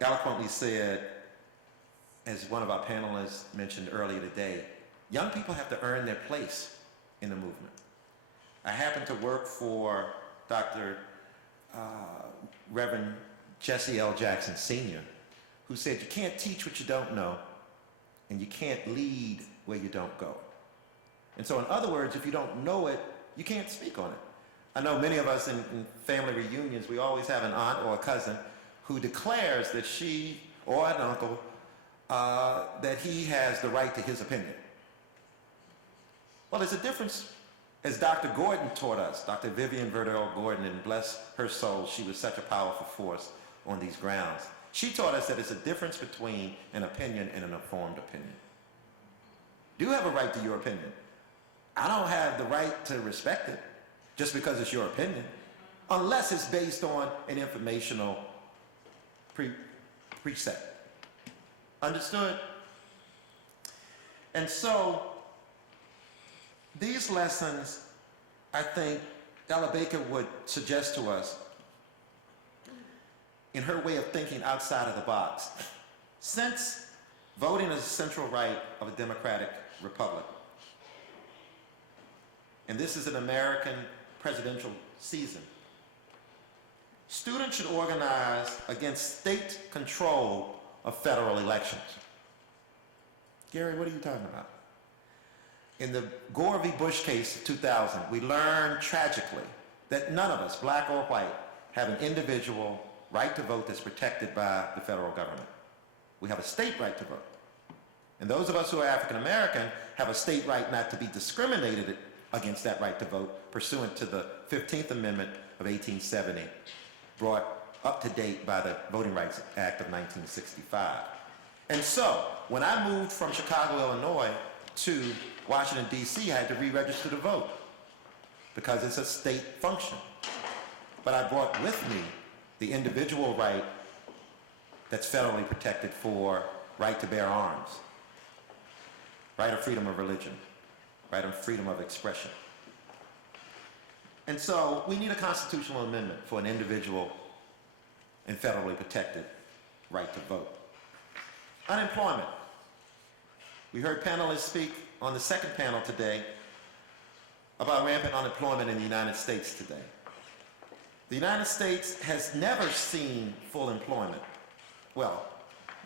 eloquently said, as one of our panelists mentioned earlier today, young people have to earn their place in the movement. I happen to work for Dr. Reverend Jesse L. Jackson Sr., who said you can't teach what you don't know, and you can't lead where you don't go. And so in other words, if you don't know it, you can't speak on it. I know many of us in family reunions, we always have an aunt or a cousin who declares that she or an uncle, that he has the right to his opinion. Well, there's a difference, as Dr. Gordon taught us, Dr. Vivian Verdell Gordon, and bless her soul, she was such a powerful force on these grounds. She taught us that it's a difference between an opinion and an informed opinion. You have a right to your opinion. I don't have the right to respect it just because it's your opinion, unless it's based on an informational precept. Understood? And so, these lessons, I think, Ella Baker would suggest to us, in her way of thinking outside of the box, since voting is a central right of a democratic republic, and this is an American presidential season, students should organize against state control of federal elections. Gary, what are you talking about? In the Gore v. Bush case of 2000, we learned tragically that none of us, black or white, have an individual right to vote that's protected by the federal government. We have a state right to vote. And those of us who are African American have a state right not to be discriminated against that right to vote pursuant to the 15th Amendment of 1870, brought up to date by the Voting Rights Act of 1965. And so, when I moved from Chicago, Illinois to Washington, D.C., I had to re-register to vote because it's a state function. But I brought with me the individual right that's federally protected for right to bear arms, right of freedom of religion, right of freedom of expression. And so we need a constitutional amendment for an individual and federally protected right to vote. Unemployment. We heard panelists speak on the second panel today about rampant unemployment in the United States today. The United States has never seen full employment. Well,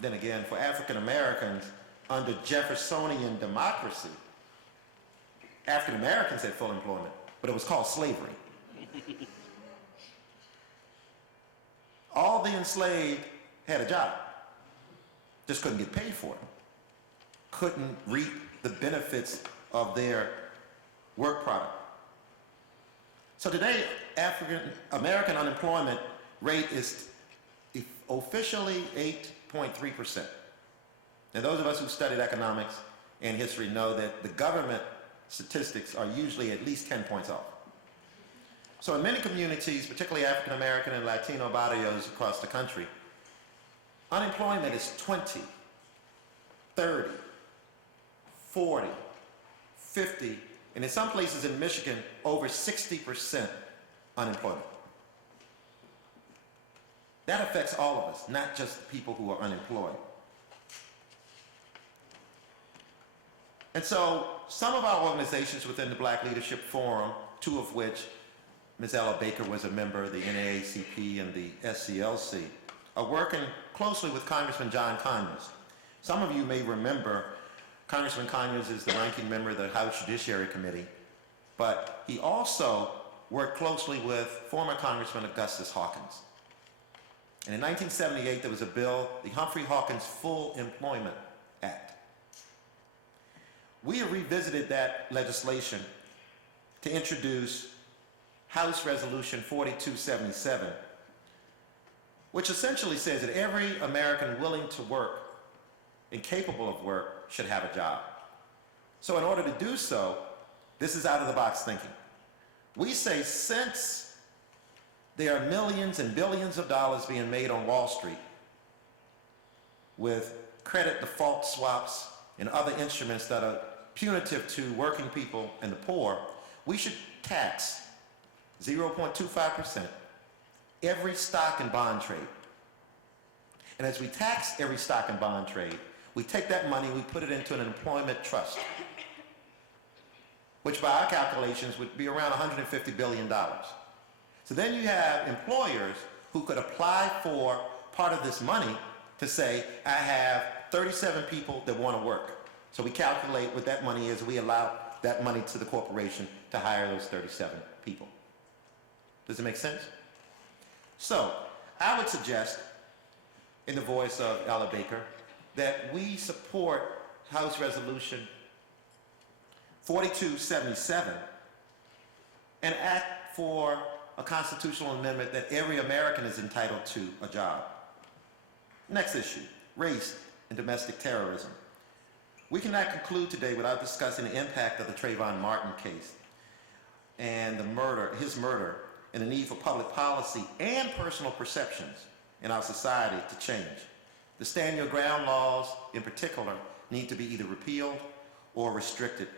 then again, for African Americans, under Jeffersonian democracy, African Americans had full employment, but it was called slavery. All the enslaved had a job, just couldn't get paid for it, couldn't reap the benefits of their work product. So today, African American unemployment rate is officially 8.3%. And those of us who studied economics and history know that the government statistics are usually at least 10 points off. So in many communities, particularly African American and Latino barrios across the country, unemployment is 20, 30, 40, 50, and in some places in Michigan, over 60% unemployment. That affects all of us, not just people who are unemployed. And so some of our organizations within the Black Leadership Forum, two of which Ms. Ella Baker was a member of the NAACP and the SCLC, are working closely with Congressman John Conyers. Some of you may remember Congressman Conyers is the ranking member of the House Judiciary Committee, but he also worked closely with former Congressman Augustus Hawkins. And in 1978, there was a bill, the Humphrey-Hawkins Full Employment Act. We have revisited that legislation to introduce House Resolution 4277, which essentially says that every American willing to work and capable of work should have a job. So in order to do so, this is out of the box thinking. We say since there are millions and billions of dollars being made on Wall Street with credit default swaps and other instruments that are punitive to working people and the poor, we should tax 0.25% every stock and bond trade. And as we tax every stock and bond trade, we take that money, we put it into an employment trust, which by our calculations would be around $150 billion. So then you have employers who could apply for part of this money to say, I have 37 people that want to work. So we calculate what that money is, we allow that money to the corporation to hire those 37 people. Does it make sense? So I would suggest, in the voice of Ella Baker, that we support House Resolution 4277 and act for a constitutional amendment that every American is entitled to a job. Next issue, race and domestic terrorism. We cannot conclude today without discussing the impact of the Trayvon Martin case and his murder, and the need for public policy and personal perceptions in our society to change. The stand your ground laws, in particular, need to be either repealed or restricted.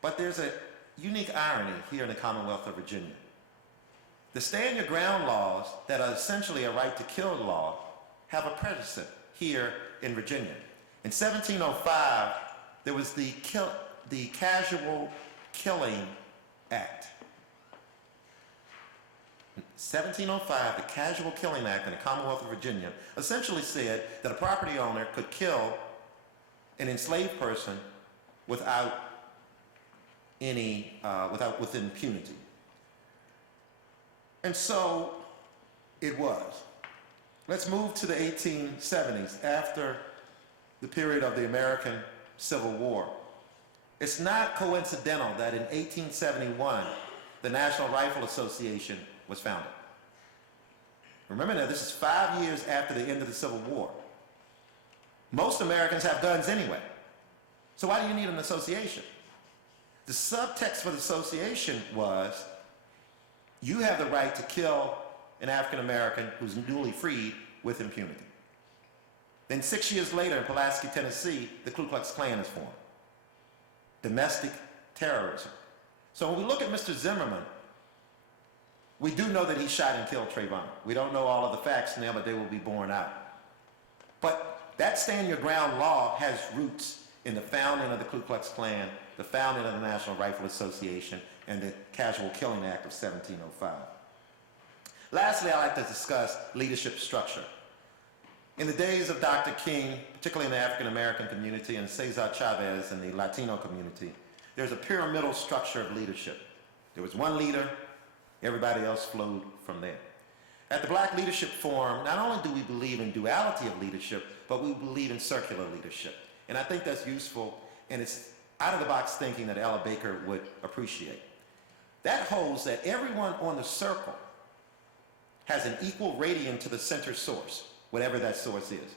But there's a unique irony here in the Commonwealth of Virginia. The stand your ground laws that are essentially a right to kill law have a precedent here in Virginia. In 1705, there was the Casual Killing Act. In 1705, the Casual Killing Act in the Commonwealth of Virginia essentially said that a property owner could kill an enslaved person with impunity. And so it was. Let's move to the 1870s, after the period of the American Civil War. It's not coincidental that in 1871, the National Rifle Association was founded. Remember now, this is 5 years after the end of the Civil War. Most Americans have guns anyway. So why do you need an association? The subtext for the association was, you have the right to kill an African American who's newly freed with impunity. Then 6 years later in Pulaski, Tennessee, the Ku Klux Klan is formed. Domestic terrorism. So when we look at Mr. Zimmerman, we do know that he shot and killed Trayvon. We don't know all of the facts now, but they will be borne out. But that stand your ground law has roots in the founding of the Ku Klux Klan, the founding of the National Rifle Association, and the Casual Killing Act of 1705. Lastly, I'd like to discuss leadership structure. In the days of Dr. King, particularly in the African American community, and Cesar Chavez in the Latino community, there's a pyramidal structure of leadership. There was one leader, everybody else flowed from there. At the Black Leadership Forum, not only do we believe in duality of leadership, but we believe in circular leadership. And I think that's useful, and it's out-of-the-box thinking that Ella Baker would appreciate. That holds that everyone on the circle has an equal radian to the center source, whatever that source is.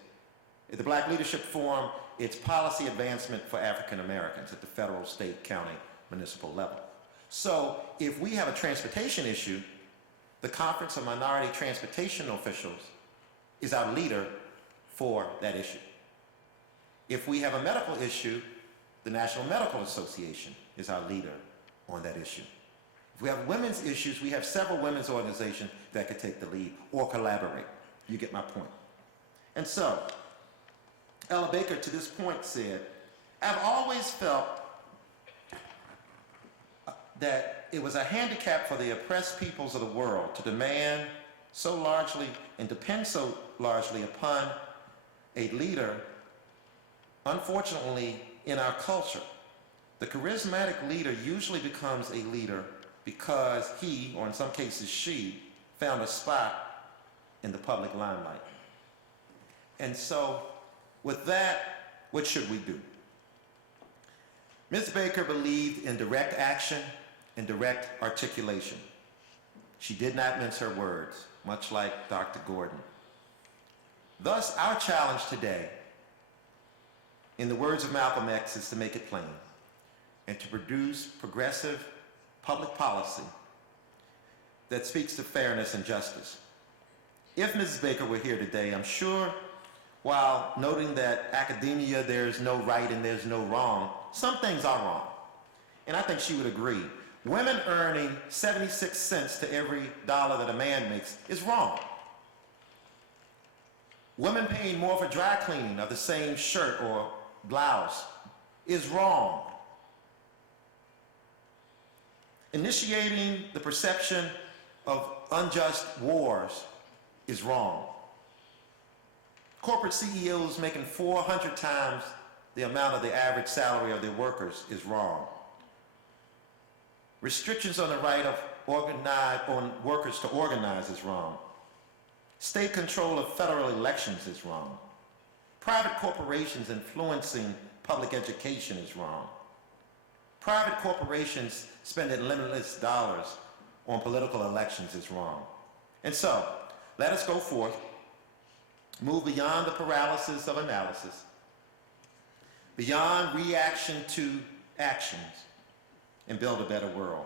At the Black Leadership Forum, it's policy advancement for African Americans at the federal, state, county, municipal level. So if we have a transportation issue, the Conference of Minority Transportation Officials is our leader for that issue. If we have a medical issue, the National Medical Association is our leader on that issue. If we have women's issues, we have several women's organizations that could take the lead or collaborate. You get my point. And so, Ella Baker to this point said, I've always felt that it was a handicap for the oppressed peoples of the world to demand so largely and depend so largely upon a leader. Unfortunately, in our culture, the charismatic leader usually becomes a leader because he, or in some cases she, found a spot in the public limelight. And so, with that, what should we do? Ms. Baker believed in direct action and direct articulation. She did not mince her words, much like Dr. Gordon. Thus, our challenge today, in the words of Malcolm X, is to make it plain and to produce progressive public policy that speaks to fairness and justice. If Mrs. Baker were here today, I'm sure, while noting that academia, there's no right and there's no wrong, some things are wrong. And I think she would agree. Women earning 76 cents to every dollar that a man makes is wrong. Women paying more for dry cleaning of the same shirt or blouse is wrong. Initiating the perception of unjust wars is wrong. Corporate CEOs making 400 times the amount of the average salary of their workers is wrong. Restrictions on the right of workers to organize is wrong. State control of federal elections is wrong. Private corporations influencing public education is wrong. Private corporations spending limitless dollars on political elections is wrong. And so, let us go forth, move beyond the paralysis of analysis, beyond reaction to actions, and build a better world,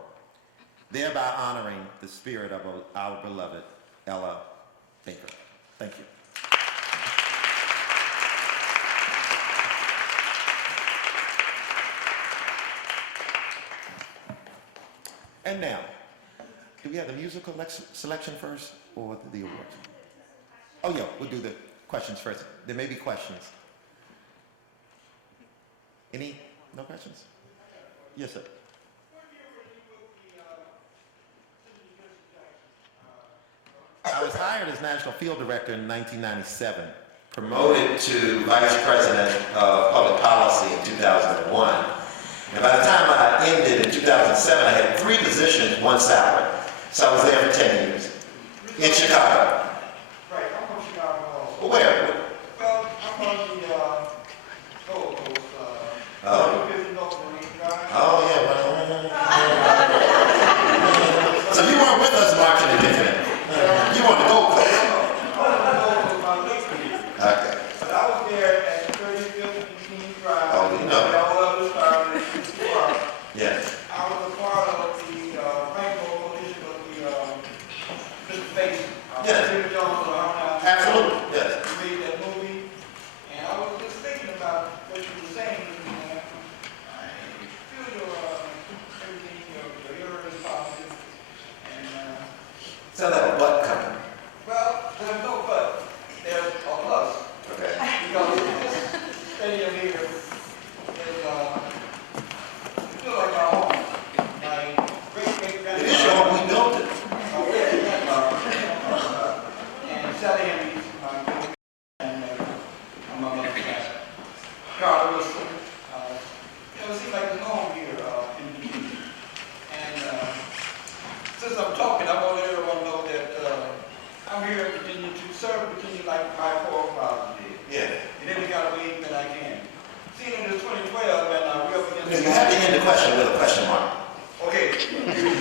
thereby honoring the spirit of our beloved Ella Baker. Thank you. And now, do we have the musical selection first or the awards? Oh yeah, we'll do the questions first. There may be questions. No questions? Yes, sir. I was hired as National Field Director in 1997, promoted to Vice President of Public Policy in 2001. And by the time I ended in 2007, I had 3 positions, 1 salary. So I was there for 10 years. In Chicago. Right, I'm from Chicago. Well, where? Well, I'm on the Gold Coast. Oh. 50 North Marine Drive. Oh, yeah. Well, so you weren't with us marching in Infinite. You were on the Gold Coast. Okay. But I was there at 35th and King Drive. Oh, you know. All of us started at King Park. Yes. I was a part of the Rainbow Coalition of the Mr. Face. Yes. Jimmy Jones, Absolutely. Yes. We made that movie. And I was just thinking about what you were saying. And I feel your everything, your errors positive. And Tell that a butt company. well, there's no but. There's a plus. Okay. Because this stadium here is, it feels like our home. My great-great-grandfather. It is your home. We built it. And Sally Henry, my great and my mother, Carla Wilson. It seems like there's no home here in the community. And since I'm talking, I want everyone to know that I'm here in Virginia to serve Virginia like my forefathers did. Yeah. And then we got to wait that I can. See, in 2012, when we're up against You have to end the question with a question mark. okay.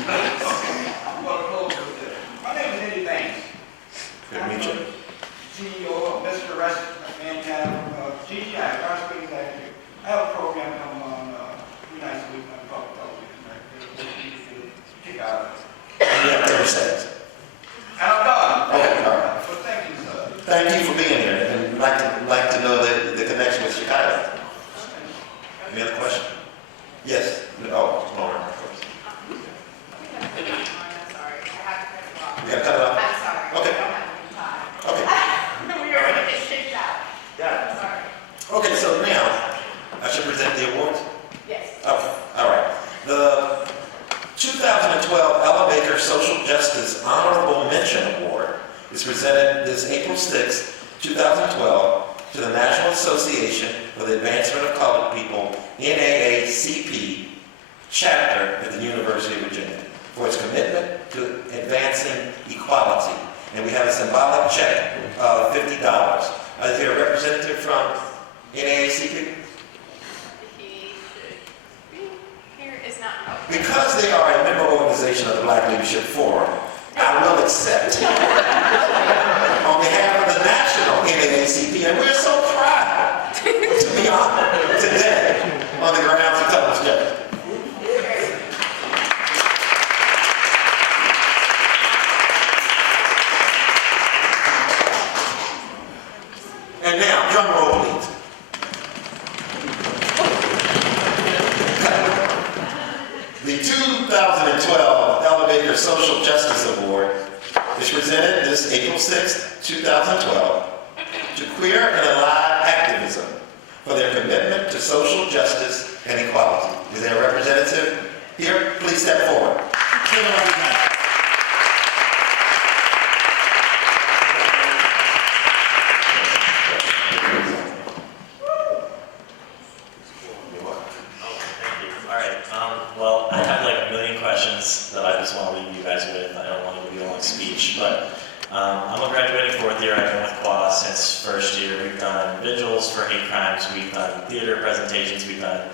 I'm going to close with this. My name is Eddie Banks. Good to meet you. CEO of Mr. Rest and GGI, Garden Springs Active. I have a program come on 3 nights a week on public television. Right? Kick out. And you have 30 seconds. And I'm done. Okay, all right. Well, thank you, sir. Thank you for being here, and like to know the connection with Chicago. Any other question? Yes. Oh, Lauren. I'm sorry, I have to cut it off. You got to cut it off. I'm sorry. Okay. I don't have any time. Okay. We were going to get kicked out. Got I'm sorry. it. Okay, so now I should present the awards. Yes. Okay. All right. The 2012 Ella Baker Social Justice Honorable Mention Award is presented this April 6, 2012 to the National Association for the Advancement of Colored People, NAACP, chapter at the University of Virginia for its commitment to advancing equality. And we have a symbolic check of $50. Is there a representative from NAACP? He should be here. Is not. Because they are a member organization of the Black Leadership Forum, I will accept on behalf of the national NAACP, and we're so proud to be honored today on the grounds of Thomas Jefferson. And now, drum roll, please. The 2012 Ella Baker Social Justice Award is presented this April 6, 2012 to queer and allied activism for their commitment to social justice and equality. Is there a representative here? Please step forward. Well, I have like a million questions that I just want to leave you guys with. I don't want to give you a long speech, but I'm a graduating fourth year. I've been with QUA since first year. We've done vigils for hate crimes. We've done theater presentations. We've done,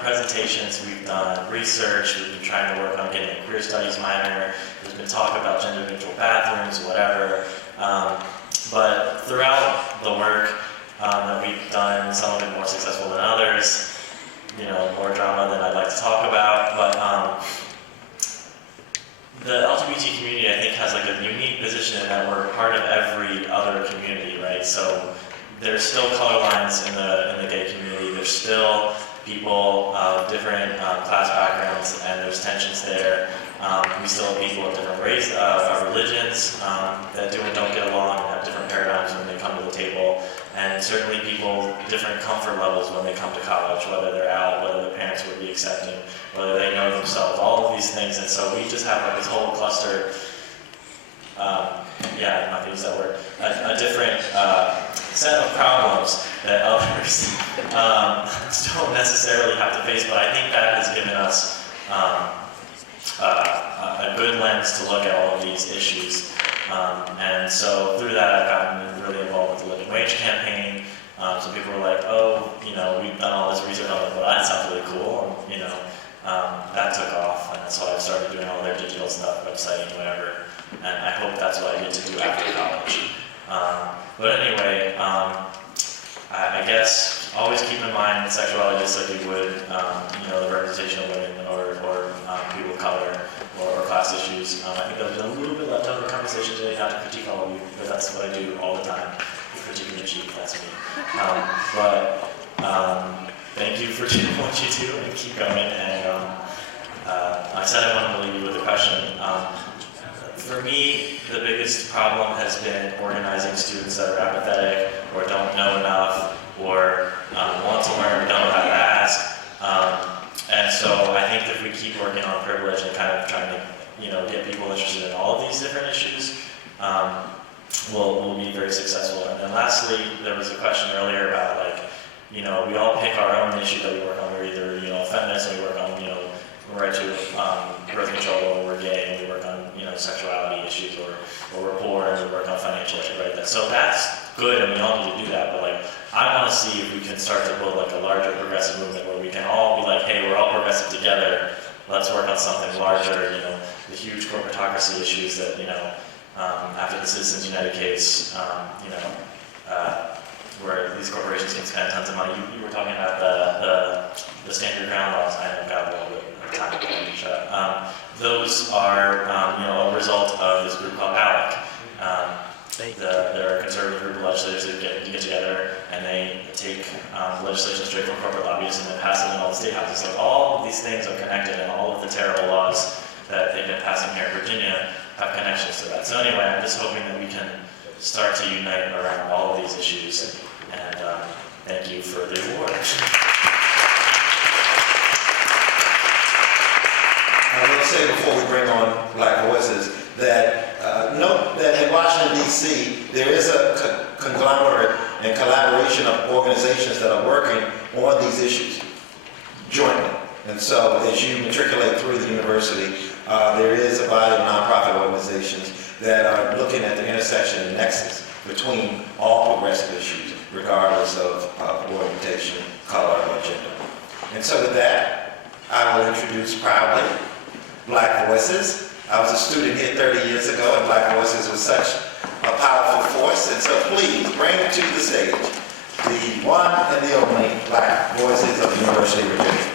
presentations. We've done research. We've been trying to work on getting a queer studies minor. There's been talk about gender-neutral bathrooms, whatever. But throughout the work that we've done, some of it more successful than others, more drama than I'd like to talk about, but the LGBT community, I think, has like a unique position in that we're part of every other community, right? So there's still color lines in the gay community. There's still people of different class backgrounds, and there's tensions there. We still have people of different races, religions that do and don't get along and have different paradigms when they come to the table. And certainly people, different comfort levels when they come to college, whether they're out, whether their parents would be accepting, whether they know themselves, all of these things. And so we just have like this whole cluster, I'm not gonna use that word, a different set of problems that others don't necessarily have to face. But I think that has given us a good lens to look at all of these issues. And so through that, I've gotten really involved with the living wage campaign. So people were like, oh, we've done all this research on it, well, that sounds really cool. And, that took off. And so I've started doing all their digital stuff, websiting, whatever. And I hope that's what I get to do after college. But anyway, I guess always keep in mind sexuality just like you would, the representation of women or people of color or class issues. I think there's a little bit left over conversation today, not to critique all of you, but that's what I do all the time. Critiquing the chief, that's me. Thank you for doing what you do and keep going. And I said I wanted to leave you with a question. For me, the biggest problem has been organizing students that are apathetic or don't know enough or want to learn but don't know how to ask. And so I think if we keep working on privilege and kind of trying to, get people interested in all of these different issues, we'll be very successful. And then lastly, there was a question earlier about we all pick our own issue that we work on. We're either, feminists and we work on, right to birth control, or we're gay and we work on, sexuality issues, or we're poor and we work on financial issues, right? So that's good, and we all need to do that. But I want to see if we can start to build a larger progressive movement where we can all be like, hey, we're all progressive together. Let's work on something larger. The huge corporatocracy issues that after the Citizens United case, where these corporations can spend tons of money. You were talking about the stand your ground laws. I know I've got a little bit of time to shut up. Those are a result of this group called ALEC. They're a conservative group of legislators that get together and they take legislation straight from corporate lobbyists and then pass it in all the state houses. All of these things are connected, and all of the terrible laws that they've been passing here in Virginia have connections to that. So anyway, I'm just hoping that we can start to unite around all of these issues. And thank you for the award. I will say before we bring on Black Voices that note that in Washington, D.C., there is a conglomerate and collaboration of organizations that are working on these issues jointly. And so as you matriculate through the university, there is a body of nonprofit organizations that are looking at the intersection and nexus between all progressive issues, regardless of orientation, color, or gender. And so with that, I will introduce proudly Black Voices. I was a student here 30 years ago, and Black Voices was such a powerful force. And so please bring to the stage the one and the only Black Voices of the University of Virginia.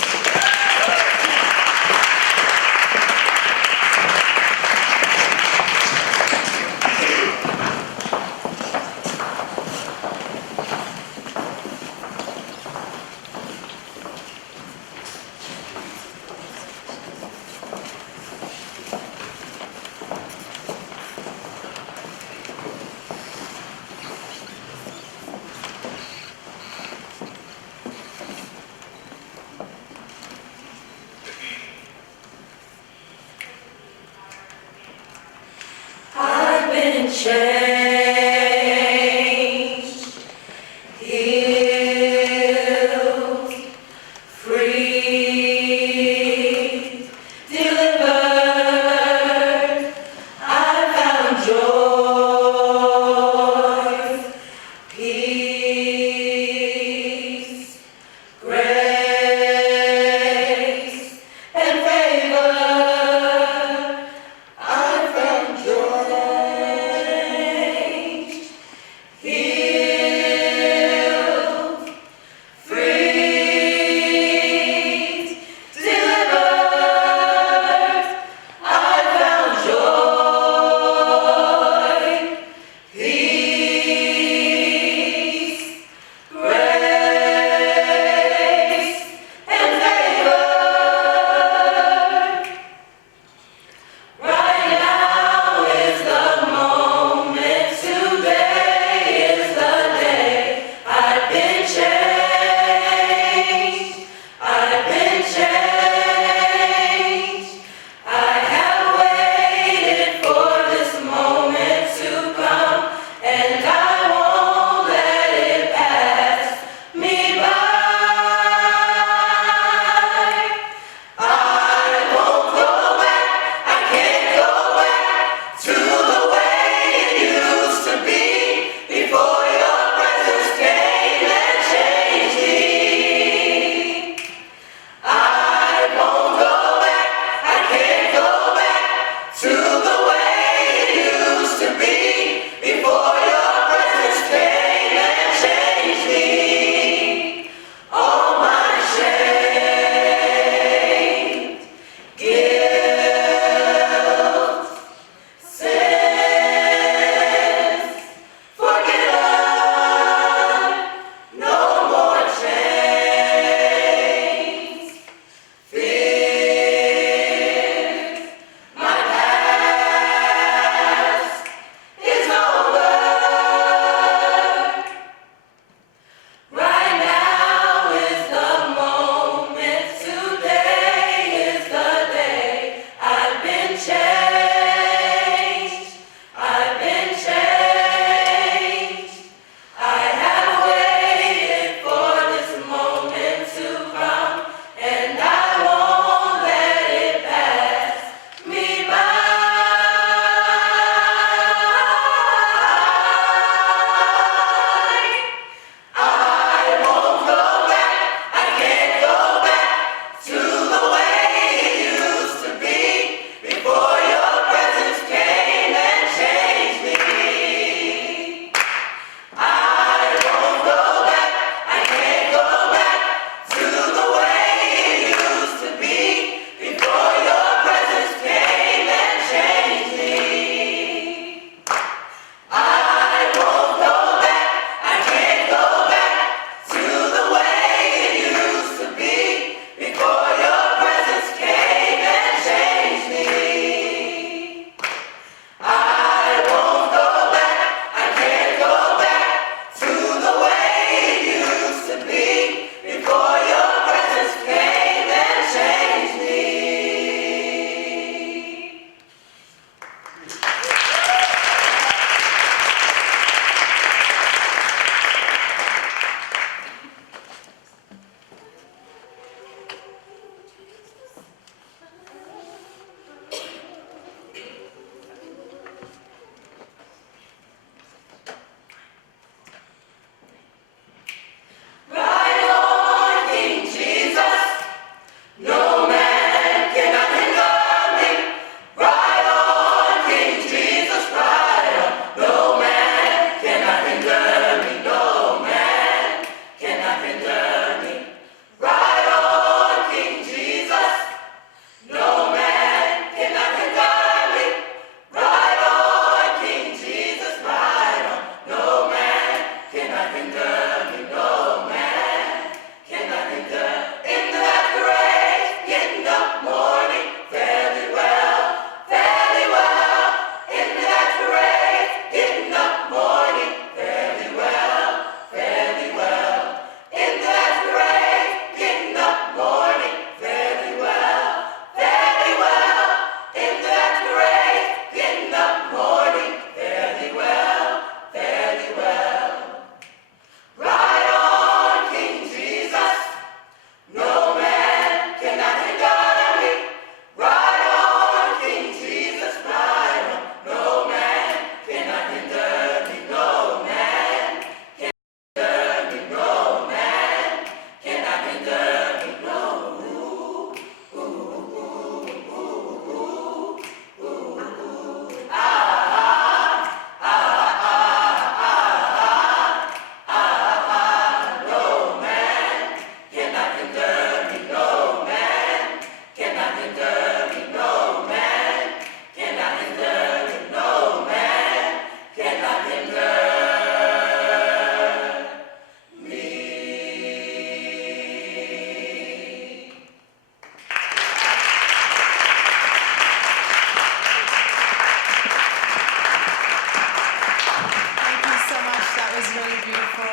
really beautiful.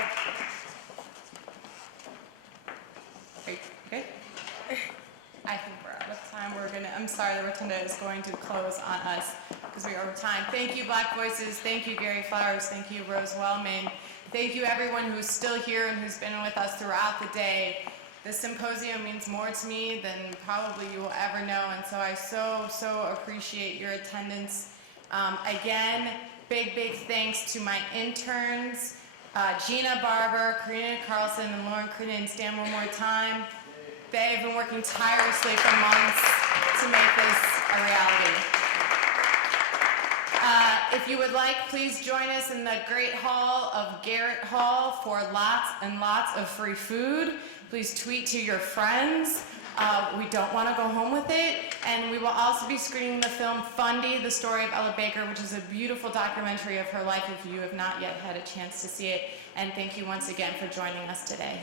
Great, okay. I think we're out of time. I'm sorry, the rotunda is going to close on us because we are over time. Thank you, Black Voices. Thank you, Gary Flowers. Thank you, Rose Wellman. Thank you, everyone who's still here and who's been with us throughout the day. This symposium means more to me than probably you will ever know, and so I so appreciate your attendance. Again, big thanks to my interns, Gina Barber, Karina Carlson, and Lauren Crittenden. Stand one more time. They've been working tirelessly for months to make this a reality. If you would like, please join us in the Great Hall of Garrett Hall for lots and lots of free food. Please tweet to your friends. We don't want to go home with it. And we will also be screening the film Fundy, the story of Ella Baker, which is a beautiful documentary of her life if you have not yet had a chance to see it. And thank you once again for joining us today.